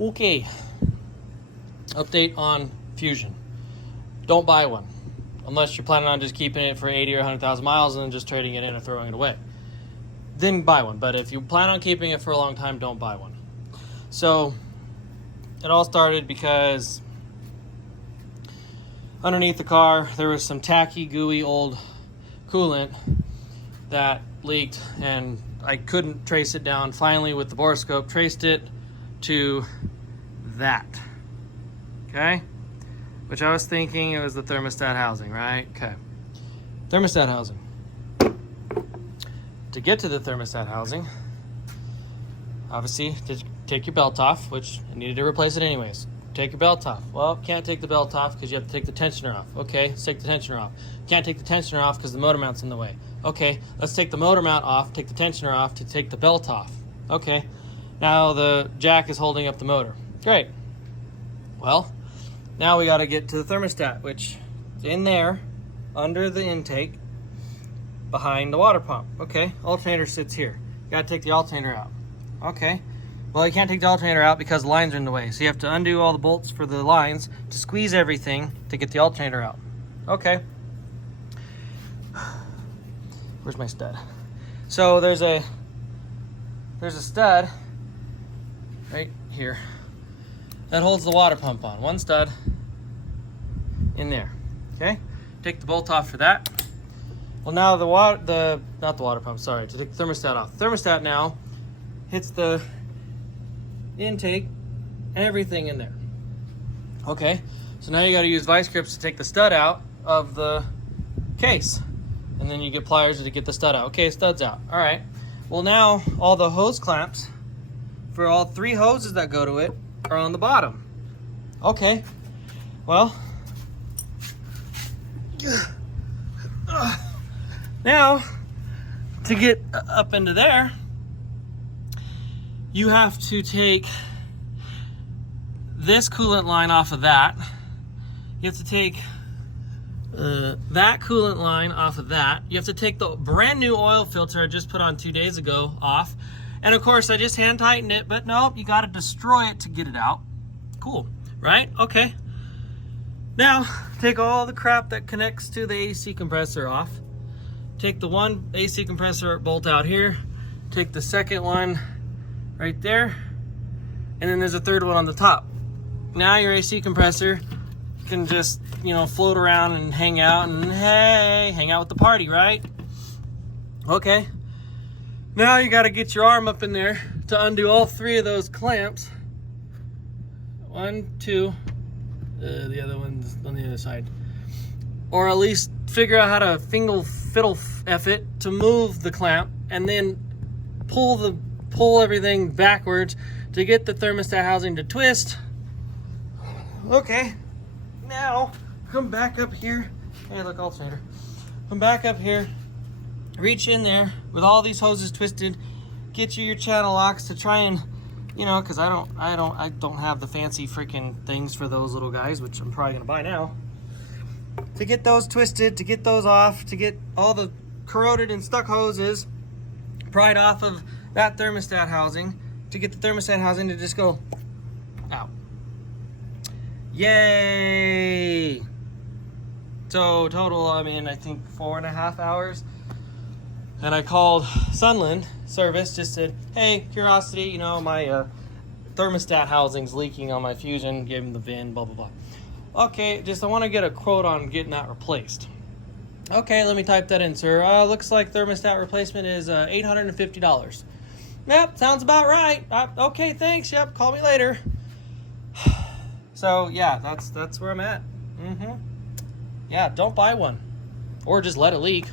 Okay, update on Fusion. Don't buy one unless you're planning on just keeping it for 80 or 100,000 miles and then just trading it in or throwing it away. Then buy one. But if you plan on keeping it for a long time, don't buy one. So it all started because underneath the car there was some tacky, gooey old coolant that leaked, and I couldn't trace it down. Finally, with the borescope, traced it to that. Okay? Which I was thinking it was the thermostat housing, right? Okay. Thermostat housing. To get to the thermostat housing, obviously, to take your belt off, which I needed to replace it anyways. Take your belt off. Well, can't take the belt off because you have to take the tensioner off. Okay, let's take the tensioner off. Can't take the tensioner off because the motor mount's in the way. Okay, let's take the motor mount off, take the tensioner off to take the belt off. Okay, now the jack is holding up the motor. Great. Well, now we got to get to the thermostat, which is in there, under the intake, behind the water pump. Okay, alternator sits here. You got to take the alternator out. Okay. Well, you can't take the alternator out because the lines are in the way. So you have to undo all the bolts for the lines to squeeze everything to get the alternator out. Okay. Where's my stud? So there's a stud right here that holds the water pump on. One stud in there. Okay. Take the bolt off for that. Well, now not the water pump. Sorry, to take the thermostat off. The thermostat now hits the intake and everything in there. Okay, so now you got to use vice grips to take the stud out of the case, and then you get pliers to get the stud out. Okay, stud's out. All right, well, now all the hose clamps for all 3 hoses that go to it are on the bottom. Okay, well, now to get up into there, you have to take this coolant line off of that. You have to take that coolant line off of that. You have to take the brand new oil filter I just put on 2 days ago off. And of course, I just hand tightened it, but nope, you got to destroy it to get it out. Cool, right? Okay. Now, take all the crap that connects to the AC compressor off. Take the one AC compressor bolt out here. Take the second one right there, and then there's a third one on the top. Now your AC compressor can just, float around and hang out, and hey, hang out with the party, right? Okay. Now you got to get your arm up in there to undo all 3 of those clamps. 1, 2, the other one's on the other side. Or at least figure out how to fiddle F it to move the clamp, and then pull everything backwards to get the thermostat housing to twist. Okay, now come back up here. Hey, look, alternator. Come back up here, reach in there with all these hoses twisted, get you your channel locks to try and, because I don't have the fancy freaking things for those little guys, which I'm probably gonna buy now. To get those twisted, to get those off, to get all the corroded and stuck hoses pried off of that thermostat housing, to get the thermostat housing to just go out. Yay! So total, I think 4.5 hours. And I called Sunland Service, just said, hey, curiosity, my thermostat housing's leaking on my Fusion, gave them the VIN, blah, blah, blah. Okay, I want to get a quote on getting that replaced. Okay, let me type that in, sir. Looks like thermostat replacement is $850. Yep, sounds about right. Okay, thanks. Yep, call me later. So yeah, that's where I'm at. Yeah, don't buy one, or just let it leak.